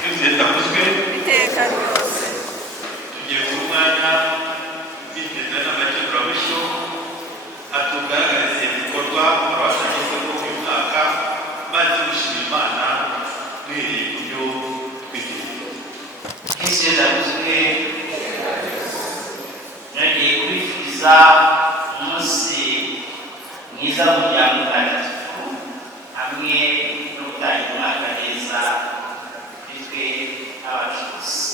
Presidente Musque, iteka ryose tugiye ku mwanya w'intebe n'amakimburamushyo atugaragariza ibikorwa abashyizweho uyu mwaka maze dushima Imana duhereye ku byo twiteguye. Presidente Musque nagiye kwifuriza umunsi mwiza w'umuryango mutagatifu hamwe no gutangira umwaka neza kuri twe abacuruzi.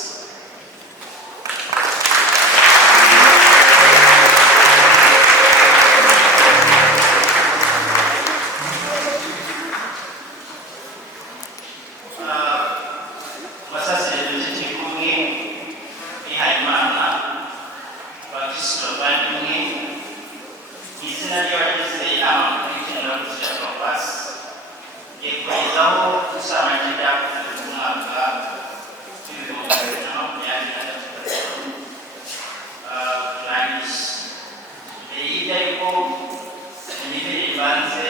Abasaserdoti turi kumwe bihayimana abakristo bavandimwe mu izina ry'abagize inama nkuru y'Igenerabuzi ya Paruwasi ngiye kugezaho inshamake y'ibyakozwe mu mwaka w'ibihumbi bibiri na makumyabiri na gatatu turangije. Mbere y'ibyo ariko imibere ibanze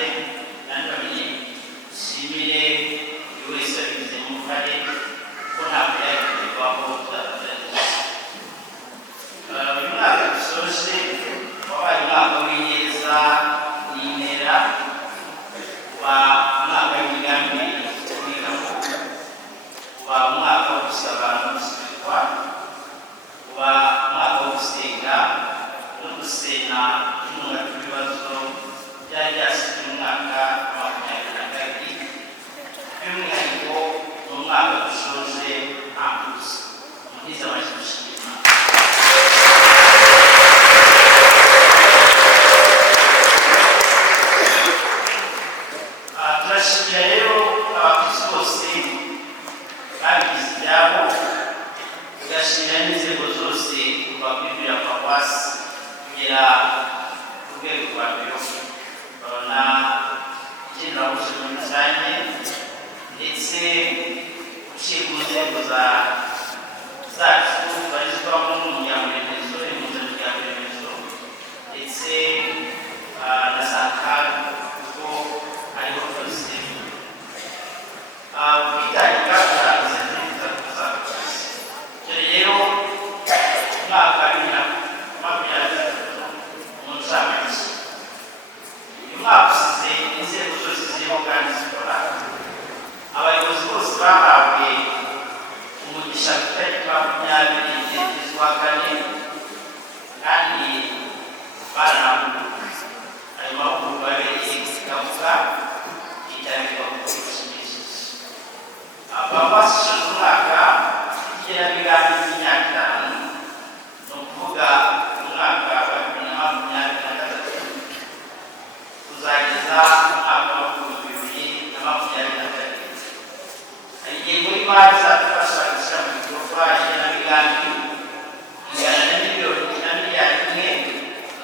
nanone nshimire buri wese wabigizemo uruhare ko ntabwo yari kugerwaho tudafatanyije. Uyu mwaka dusoje wabaye umwaka w'ineza n'intera, uba umwaka w'imigambi y'umwigamo, uba umwaka wo gusaba no gusubizwa, uba umwaka wo gusenga no gusena inkunga z'ibibazo byari byashyizwe mu mwaka wa makumyabiri na kabiri, by'umwihariko ni umwaka dushoje nta mpuzo. Muhize amashyi dushimira Imana. Turashimira rero abakristo bose babigize ibyabo, tugashimira n'inzego zose kuva kuri biro ya Paruwasi kugera ku rwego rwa biro na Igenerabuzi muri rusange, ndetse uciye ku nzego zacu barizwamo n'umuryango remezo n'impuzamiryango remezo ndetse na SACAD kuko ariho byose kwitangira kurangiza neza kuzakoze. Rero umwaka wa bibiri na makumyabiri na gatatu mu ncamake, uyu mwaka usize inzego zose ziriho kandi zikora, abayobozi bose bahawe umugisha ku itariki makumyabiri z'ukwa kane kandi baranahuguwe. Ayo mahugurwa yabereye ku Kabuga yitabirwa ku buryo bushimishije. Paruwasi ishoje umwaka w'igenamigambi y'imyaka itanu, ni ukuvuga umwaka wa bibiri na makumyabiri na gatatu kuzageza umwaka w'ibihumbi bibiri na makumyabiri na kabiri. Hari ingengo y'imari izadufasha gushyira mu bikorwa igenamigambi ingana na miliyari imwe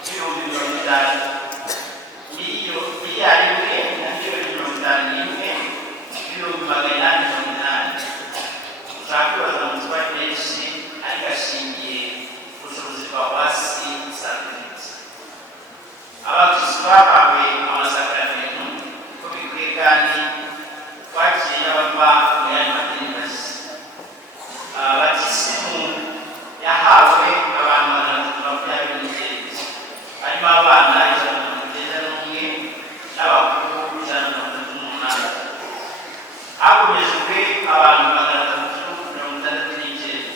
n'ibihumbi mirongo itanu, miliyari imwe na miliyoni mirongo itanu n'imwe n'ibihumbi magana inani mirongo inani. Ushaka kwibaza amatwari menshi ariko ashingiye ku bushobozi bwa Paruwasi isanzwe ifite. Abakristo bahawe amasakaramentu uko bikwiye kandi twakiriye n'abava mu yandi madini mashya. Batisimu yahawe abantu magana atatu makumyabiri n'icyenda, harimo abana ijana na mirongo icyenda n'umwe n'abakuru ijana na mirongo itatu n'umunani. Hakomejwe abantu magana atatu mirongo itandatu n'icyenda.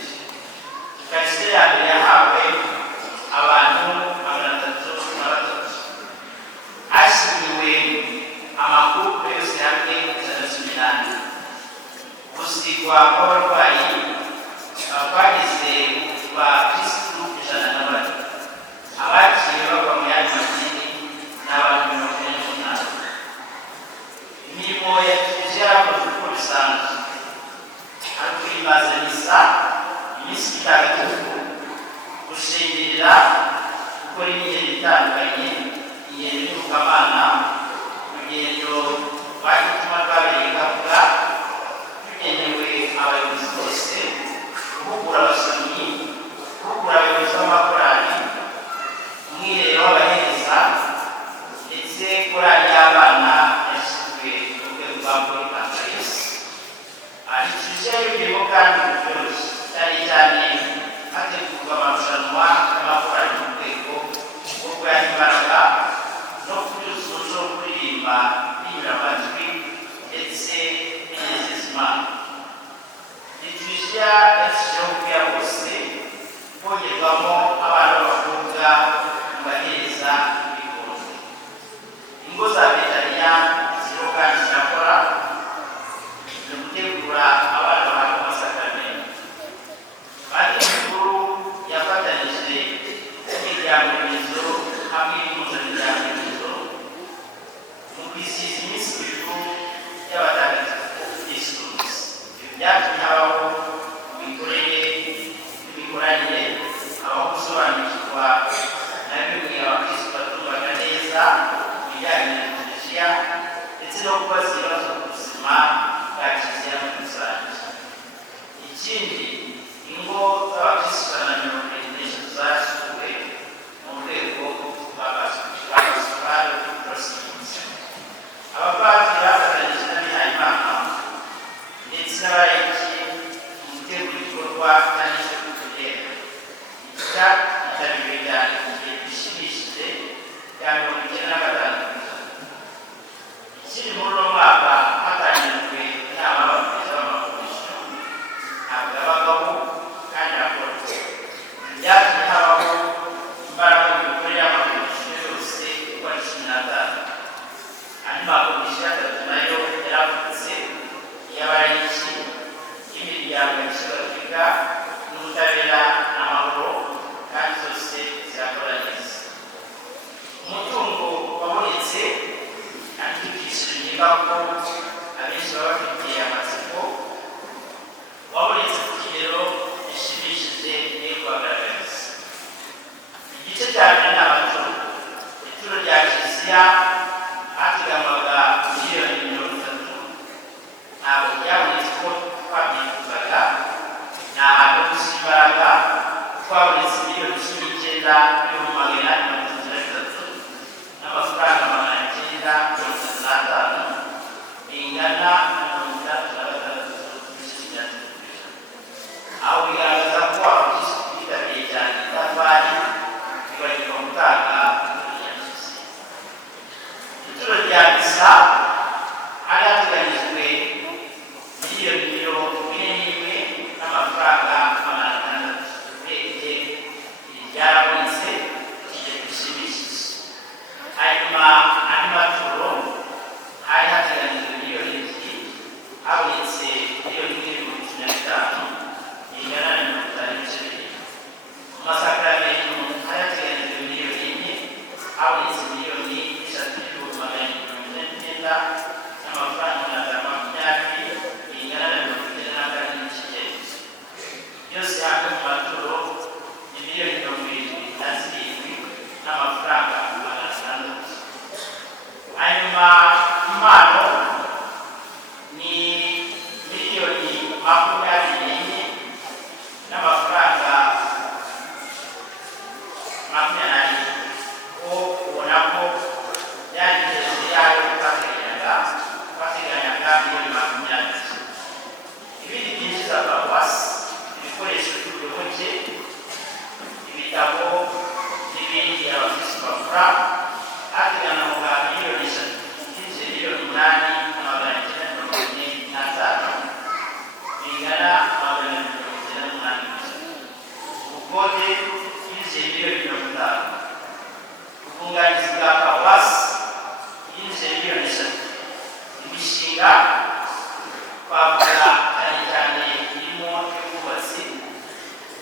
Karisite ya mbere yahawe abantu magana atatu na batatu. Hashyiriwe amakupe yose hamwe ijana na cumi n'ane. Gusigwa kw'abarwayi twageze ku bakirisitu ijana na bane. Abagiye bava mu yandi madini ni abantu mirongo ine n'umunani. Imirimo ya kiliziya yarakozwe uko bisanzwe, ari guhimbaza misa, iminsi mitagatifu, gushengerera, gukora imigendo itandukanye, ingendo y'iyobokamana, urugendo rwa gituma rwabereye Kabuga rugenewe abayobozi bose, guhugura abasomyi, guhugura abayobozi b'amakorali, umwiherero w'abahereza ndetse korali y'abana yashyizwe ku rwego rwa Paruwasi. Kiliziya y'urubyiruko kandi byoroshye cyane cyane hategurwa amarushanwa y'amakorali mu rwego rwo guha imbaraga no kubyuza umuco wo kuririmba binyura amajwi ndetse n'inezeza Imana. Kiliziya yashyizeho kuya bose kongerwamo abana b'abakobwa mu bahereza ibikombe. Ingo za Betaniya ziriho kandi zirakora mu gutegura abana bahabwa amasakaramentu. Padiri mukuru yafatanyije n'imiryango remezo hamwe n'impuzamiryango remezo mu kwizihiza iminsi mikuru y'abatagatifu Yesu. Byatumye habaho imikorere n'imikoranire, habaho gusobanukirwa na bimwe abakristo batumvaga neza mu bijyanye na Kiliziya ndetse no kubaza ibibazo ku buzima bwa Kiliziya muri rusange. Ikindi, ingo z'abakristo na mirongo irindwi n'eshatu zasuwe mu rwego rwa pastoral proceedings. Abapadiri bafatanyije n'abihayimana ndetse n'abayiki mu gutegura ibikorwa byanditse ku kudera. Icyitabiriwe cyane igihe gishimishije cya 95%. Ikindi muri uno mwaka hatangijwe inama y'abakozi b'amakomisiyo ntabwo yabagaho kandi hakorwa. Byatumye habaho imbaraga mu mikorere y'amakomisiyo yose uko ari 15. Andi makomisiyo 3 nayo yaravutse, iy'abarayiki, y'imiryango ya Kigafurika n'ubutabera n'amahoro, kandi zose zirakora neza. Umutungo wabonetse antikishimira ko abenshi baba bafitiye amatsiko, wabonetse ku kigero gishimishije niyo kubagaragariza. Igice cya mbere ni amaturo. Ituro rya Kiliziya hateganywaga miliyoni 30. Ntabwo byabonetse ko twabyifuzaga, ni ahantu ho gushyira imbaraga. Twabonetse miliyoni 19,833 n'amafaranga 935 bingana na 63%. Aho bigaragaza ko abakristo bitabiriye cyane itafari bibagirwa gutanga ituro rya Kiliziya. Ituro rya misa hari hateganyijwe miliyoni 41 n'amafaranga 600. Urebye ryarabonetse igihe gishimishije. Hanyuma andi maturo hari hateganyijwe miliyoni 2, habonetse miliyoni 15 ingana na 52. Mu masakaramentu hari hateganyijwe miliyoni 4, habonetse miliyoni 3,199 n'amafaranga 20 ingana na 94. Yose hamwe mu maturo ni miliyoni 77 n'amafaranga 600. Hanyuma impano ni miliyoni 24 n'amafaranga 20. Ko ubona ko byari hejuru yayo twateganyaga miliyoni 20. Ibindi byinjiza paruwasi, ibikoresho by'ubuyoboke, ibitabo n'ibindi abakristo bagura, hateganywaga miliyoni 3, yinjiye miliyoni 8,945 bingana na 98%. Ubukode yinjiye miliyoni 50. Ubwunganizi bwa paruwasi yinjiye miliyoni 3. Imishinga twavuga cyane cyane irimo y'ubwubatsi,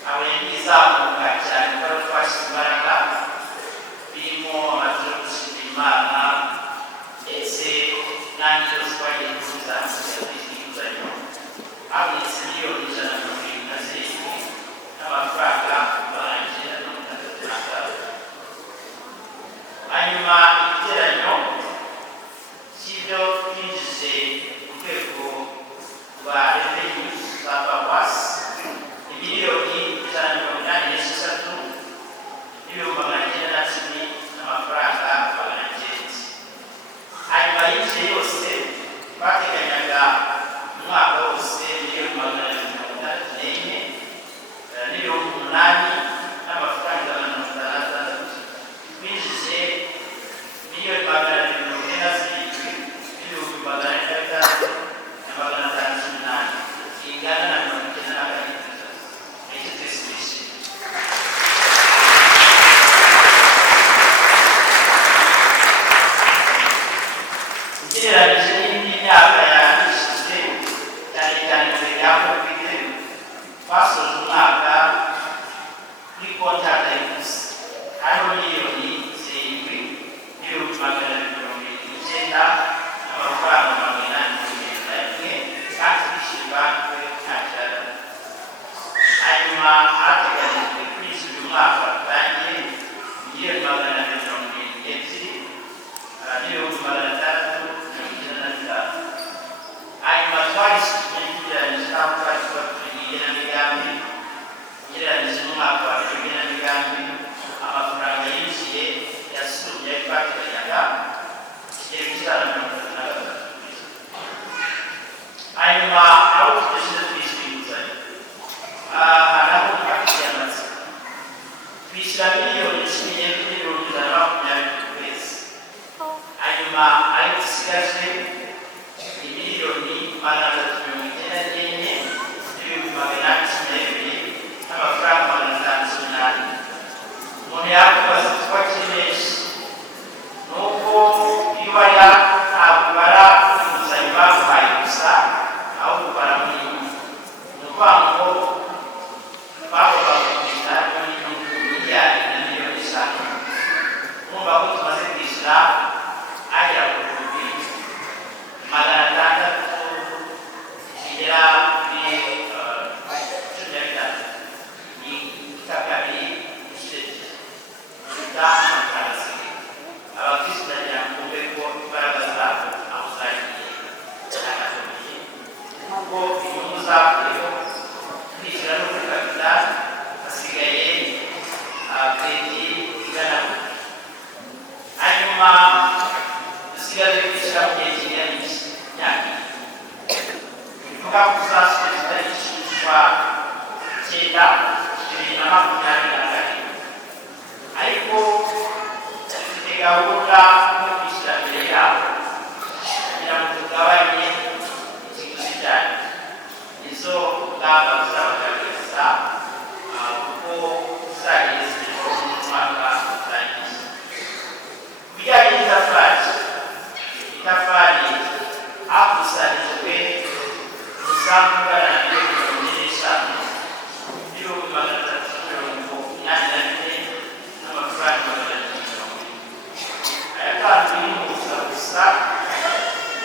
aho yagiye izamuka cyane kuko twashyize imbaraga, birimo amazu yo gushimira Imana ndetse n'andi yose twagiye kuzuza inguzanyo. Habonetse miliyoni 177 n'amafaranga 933. Hanyuma igiteranyo cy'ibyo twinjije ku rwego rwa revenue za paruwasi ni miliyoni 186 n'ibihumbi 910 n'amafaranga 900. Hanyuma y'ibyo yose twateganyaga umwaka wose ya covid twasoje umwaka kuri konti ya Davis hariho miliyoni 7,299 n'amafaranga 891 kandi twishyurwa nta kibazo. Hanyuma hateganyijwe kwishyura umwaka watangiye miliyoni 892,695. Hanyuma twarishyuye tugereranyije n'aho twari turi igenamigambi ugereranyije n'umwaka wa igenamigambi amafaranga yinjiye yasubye twateganyaga kigero cy'ijana na 33%. Hanyuma aho tugejeje twishyura inguzanyo haraho twakiriye amatsiko twishyura miliyoni 10,120 ku kwezi. Hanyuma ayo dusigaje miliyoni 394,812 n'amafaranga 518. Umuntu yakubaza kuba kimeshi nuko ibara ntabwo bara inguzanyo baguhaye gusa ahubwo baramwima. Ni ukuvuga ngo bagomba kwishyura miliyari na miliyoni 5. Urumva ko tumaze kwishyura agera ku bihumbi 600 bigera kuri 15. Ni kabiri abakristo kugira ngo bumve ko imbaraga zabo aho zagiye cyanakomeye kuko inyungu zakuyeho kwishyura no kuri kapitali hasigaye kredi igana. Hanyuma dusigaje kwishyura mu gihe kingana n'imyaka bivuga ko uzasubira itariki 9/2024 ariko dufite gahunda yo kwishyura mbere yabo kugira ngo tugabanye ikiguzi cyayo. Izo ngamba tuzabagaragariza kuko zizageze mu mwaka utangiye. Ku bijyanye n'itafari hakusanijwe umusanzu ungana na miliyoni 384 n'amafaranga 120. Aya kandi ni mu gusa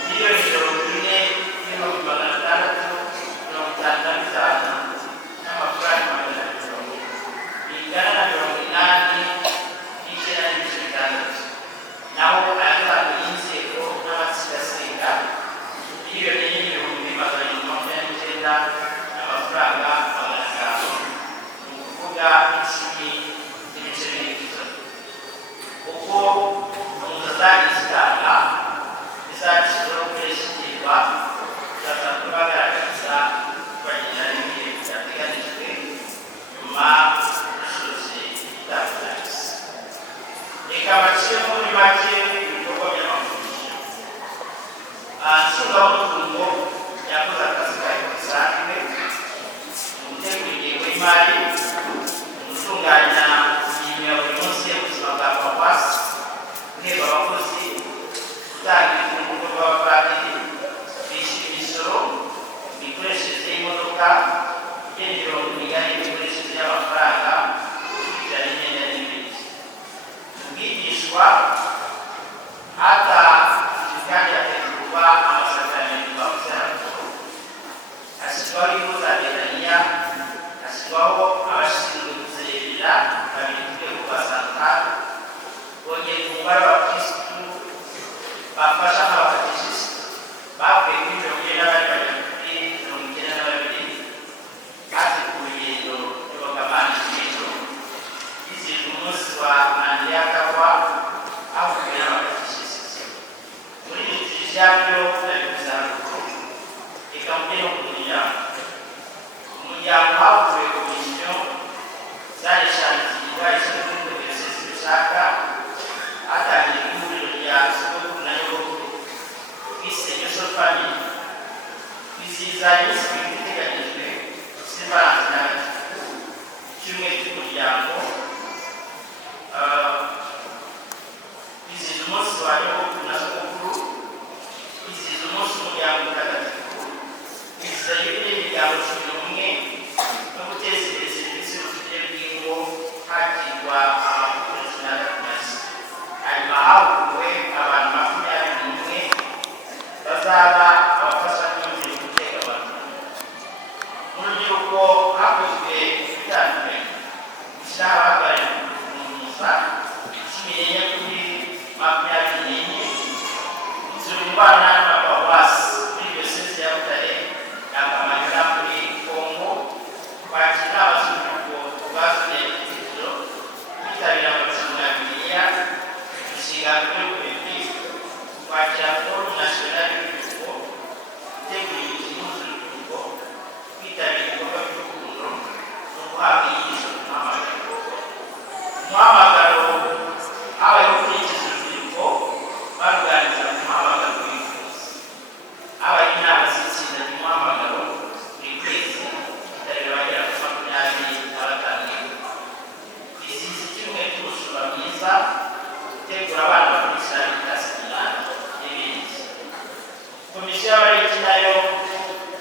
miliyoni 4,655 n'amafaranga 120 bingana na 89,6. naho aya kandi y'inzego n'abatsindasenga miliyoni 1,129 n'amafaranga 500. Ni ukuvuga 10,200. uko umuntu azagizitanga bizakirwa kureshyikirwa bizasanzwe bagaragaza kubagira n'ibihe byateganijwe nyuma y'ubucuruzi bw'itangiriro. Reka bacire muri make ibikorwa by'amagurisha. Ncungamutungo yakoze akazi kayo gasanzwe mu gutegura ingengo y'imari, mu gutunganya imirimo ya buri munsi y'ubuzima bwa paruwasi, guhemba abakozi, gutanga ifunguro ry'abapadiri, kwishyura imisoro, imikoreshereze y'imodoka, igendera ku migani y'imikoreshereze y'amafaranga, kwishyura n'imyenda n'ibindi. Ubwigishwa kandi hategurwa amasakaramentu bavuze haruguru, hashyirwaho ingo za Betaniya, hashyirwaho abashinzwe kuzirebera babiri ku rwego rwa santare, bongera umubare w'abakirisitu bafasha nk'abakatishisi bavuye kuri 90 bajya kuri 92, bateguye urugendo rw'iyobokamana ry'ijoro bizihije umunsi wa Andrea Kagwa aho kubera abakatishisi. Muri iri kiliziya byo ndabivuze haruguru, reka mujye no ku muryango. Umuryango havuye komisiyo zari eshanu zigirwa ishyirwa muri diyosezi Lusaka, hatangiye ihuriro rya sogokuru na nyogokuru cumi n'umwe no guteza imbere serivisi y'ubufite bw'ingo hakirwa abakozi n'abakozi. Hanyuma hahuguwe abantu 21 bazaba abafasha kwinjira mu mutekano. Mu rubyiruko hakozwe ibitandukanye gushyiraho abahagarariye umuza 11 kuri 24 zirubana n'amaparuwasi muri diyoseze ya Butare na Kamanyola muri Kongo, kwakira abazunguko bazanye igitero kwitabira amarushanwa ya Bibiliya, gushinga kuri kwakira forumu nasiyonali y'urubyiruko, gutegura imikino y'urubyiruko, kwitabira ibikorwa by'urukundo no guhabwa inyigisho ku muhamagaro. Umuhamagaro habayeho gukurikiza urubyiruko baruganiriza ku muhamagaro w'ikuzi. Habaye inama z'itsinda ry'umuhamagaro buri kwezi, kitabira abagera kuri 25. Izizi kimwe cy'umushinga mwiza, gutegura abana bakurikirana ibitaseminari n'ibindi. Komisiyo y'abarezi nayo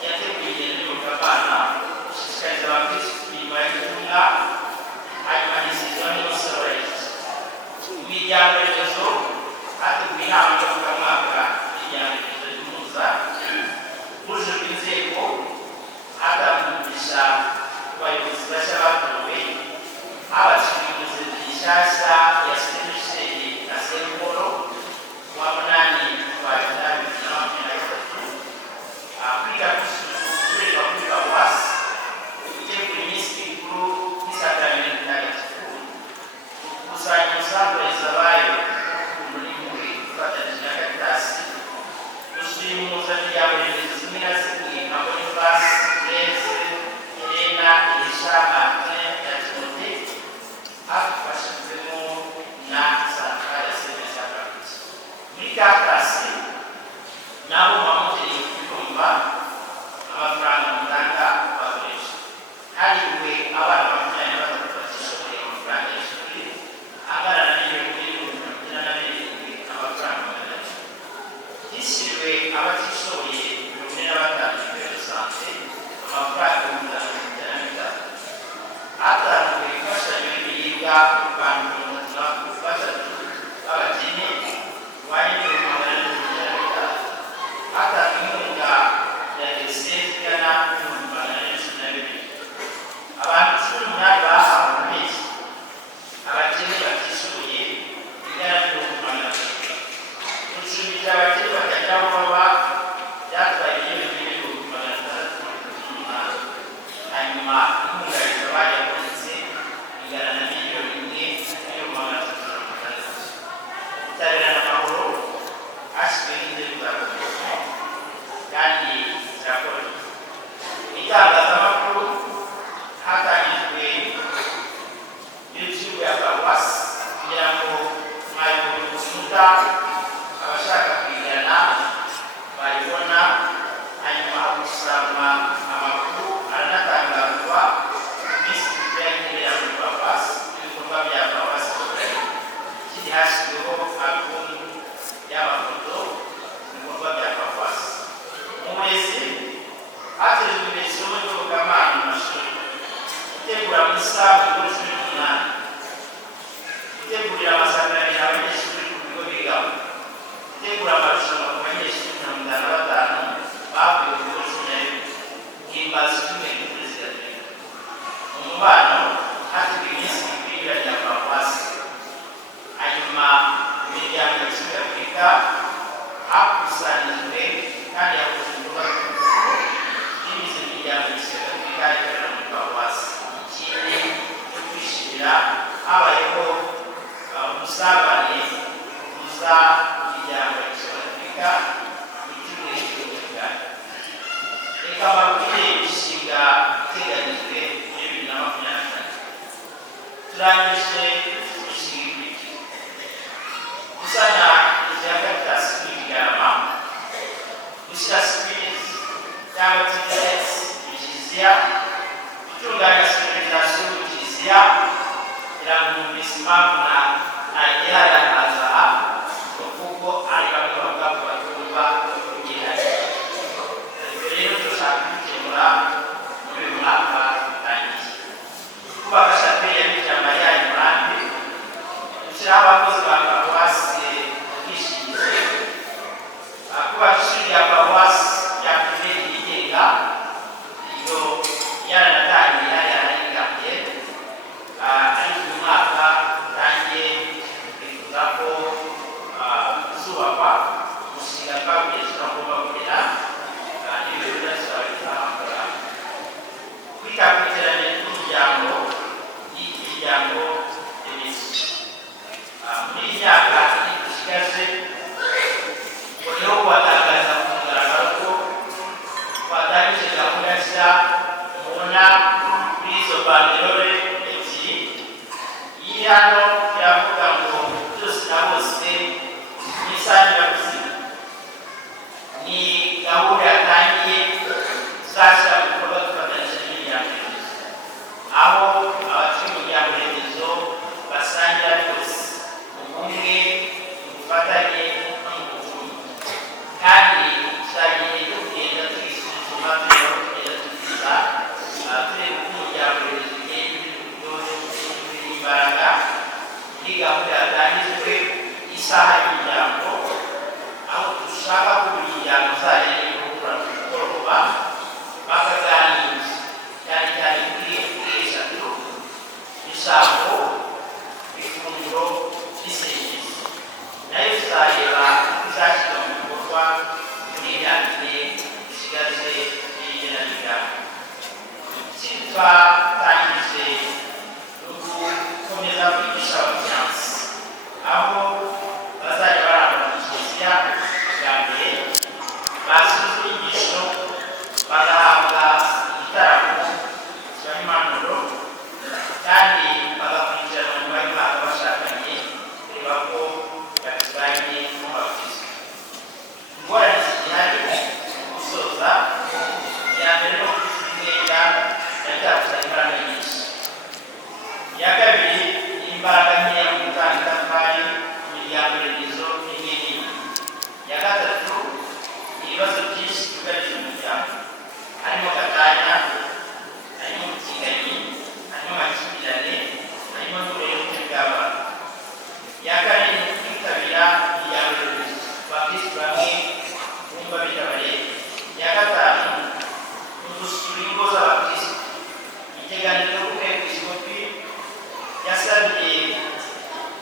yateguye ingendo y'urugabana gushishikariza abakirisitu imirimo y'ubutumwa, hanyuma n'izizwa n'umusororezo. Mu miryango remezo hateguwe inama ngarukamwaka y'iryango remezo ry'umuza, hujujwe inzego, hatangwa ku bayobozi bashya batowe, habashyizwe imiyobozi nshyashya ya Semiseri na Senkoro wa 8 Ukwakira 2023, kwiga gukorerwa kuri paruwasi, gutegura iminsi mikuru y'isakramento ntagatifu, gukusanya umusanzu wa Ezabayo muri mwe ufatanyije na Karitasi, gusura impuzamiryango remezo zimwe na zimwe nka Boniface, Blaise, Helena, Elisha, Martin na Timote, hafashijwemo na Santara ya Semeza Kabiri. Muri Karitasi nabo bamutegeye kubyumva amafaranga mutanga bakoresha. Hariwe abana 23 batishoboye amafaranga y'ishuri angana na $1,072 amafaranga magana. Hishyuriwe abatishoboye 15 de sante amafaranga $1,073. Hatanzwe imfashanyo y'ibiribwa ku bantu 33 b'abakene $1,073. Hatanzwe inkunga ya diyoseze igana $1,012. Abantu 18 bahawe amezi, abakene batishoboye igana $1,000. Gucumbikira abakene batagira aho baba byatwaye $6,638. Hanyuma inkunga ikaba yabonetse igana na $1,000,000. Ubutabera n'amahoro hashyizweho inzego za komisiyo kandi zirakorwa. Itangazamakuru hatangijwe YouTube ya paruwasi kugira ngo mwayobore ubutumwa abashaka kwigana bayibona, hanyuma gusama amakuru aranatangazwa iminsi y'ibera muri paruwasi n'ibikorwa bya paruwasi. Ikindi hashyizweho alubumu y'amafoto mu bikorwa bya paruwasi. Mu burezi hatejwe imbere isomo ry'iyobokamana mu mashuri, gutegura misa mu bigo 18, gutegurira amasakaramentu abanyeshuri ku bigo bigaho, gutegura amarushanwa ku banyeshuri 55 bavuye ku bigo 11, guhimbaza icyumweru cy'uburezi gatolika. Mu mubano hateguwe iminsi mikuru ya paruwasi. Hanyuma imiryango ya Kiliziya Gatolika hakusanijwe kandi hakozwe ibikorwa by'urukundo n'imizi imiryango ya Kiliziya Gatolika ikorera muri paruwasi. Ikindi cyo kwishimira habayeho ubusabane buhuza imiryango ya Kiliziya Gatolika icyumweru cy'ubutungane. Reka babwire imishinga iteganyijwe muri 2024. Turangije imishinga ikurikira: gusana Kiliziya Karitasi muri Kigarama, gushyira screens cyangwa TVS mu Kiliziya, gutunganya sonorizasiyo mu Kiliziya kugira ngo mwumvise impamvu na igihari akaza kuko ari bamwe bavuga ko batumva igihari. Rero dushaka gukemura twatangije gukomeza kwigisha abafiyanse aho bazajya barangwa mu kiliziya bwa mbere basoza inyigisho bagahabwa igitaramo kibamo impanuro kandi bagakurikirana nyuma y'umwaka bashakanye kureba ko batubanye nk'abakristo. Ingorane zigihari gusoza iya mbere no kuzuza umwenda yabyatuzanye imbaraga nyinshi. Iya kabiri ni imbaraga nkeya mu gutanga itafari ku miryango remezo imwe n'imwe. Iya gatatu ni ibibazo byinshi byugarije umuryango harimo gatanya, harimo ubutinganyi, harimo amakimbirane, harimo n'uburere buke bw'abana. Iya kane ni kwitabira imiryango remezo abakristo bamwe bumva bitabareba. Iya gatanu ni gusura ingo z'abakristo. Iteganijwe ko Episkopi yasabye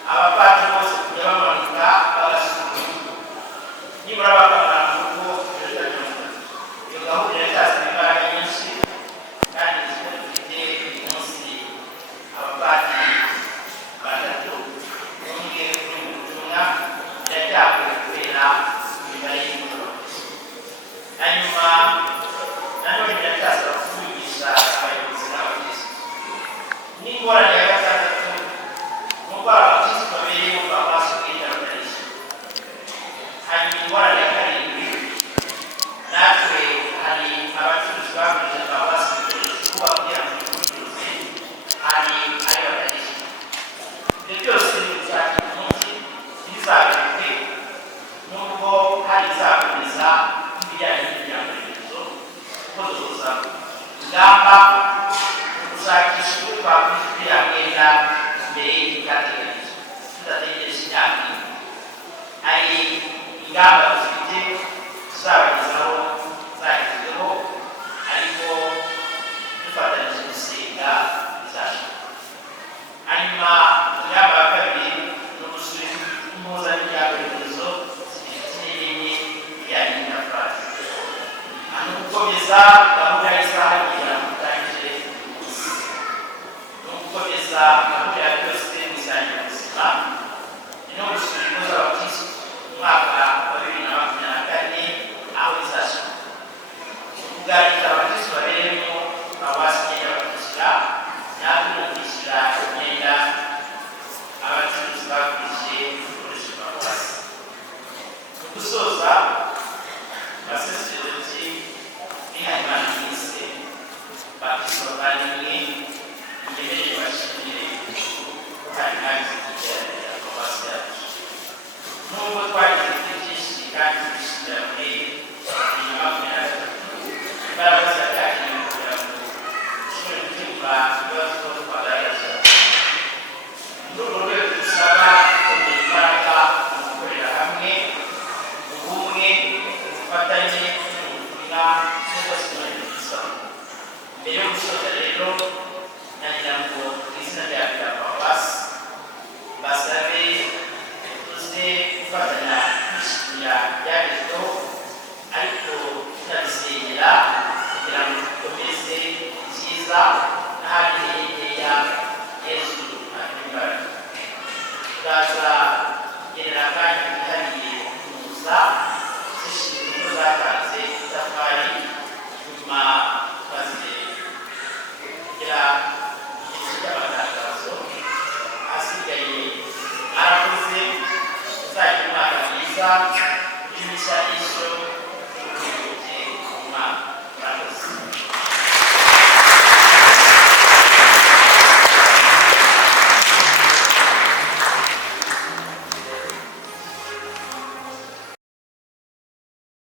abapadiri bose kujya bamanuka bagasura ingo nibura bakamara mu rugo perezida Johnson. Iyo gahunda iracyasaba imbaraga nyinshi kandi nziko dufite uyu munsi abapadiri batatu n'umwe uri mu butumwa biracyagoye kubera imibare y'imyororokere. Hanyuma nanone biracyasaba kubigisha abayobozi n'abakristo. N'ingorane ya gatandatu ni uko abakristo babereyeho amaso kwirinda batarishya. Hanyuma ingorane ya karindwi natwe hari abacuruzi bagurije paruwasi kugereza kuba kugira ngo ubucuruzi hari ari batarishya. Ibyo byose ni ubushake umunsi ntibizabireke nubwo hari izakomeza n'ibijyanye n'imiryango remezo kuko duhuza ingamba gushakisha uburyo twakwishyura uriya mwenda mbere y'icyateganyijwe tudategereje imyaka ine. Hari ingamba dufite tuzabagezaho zagezweho ariko dufatanyije gusenga bizashoboka. Hanyuma ingamba ya kabiri ni ugusura impuzamiryango remezo zifite intege nke bijyanye n'imyafurasi. Ni ugukomeza gahunda y'isaha kugira ngo dutangire umunsi. Ni ugukomeza gahunda ya byose mu isanganyabuzima. Ni no gusura ingo z'abakristo mu mwaka wa 2024 aho bizashoboka. Kuganiriza abakristo babereyemo paruwasi igenda bakishyura natwe no kwishyura imyenda abacuruzi bakurikije ibikoresho paruwasi. Mu gusoza baseserdoti n'ihayimana mwese bakristo bavandimwe ngemereye bashimire ko hari nabize kwiterera paruwasi yacu. Nubwo twagize byinshi kandi twishimira muri 2023 imbaraga ziracyari kugira ngo dushobore gukemura ibibazo twagaragaza. Muri urwo rwego dusaba kongera imbaraga mu gukorera hamwe ubumwe ubufatanye n'ubutumwa n'ubwose bwiza. Mbere yo gusoza rero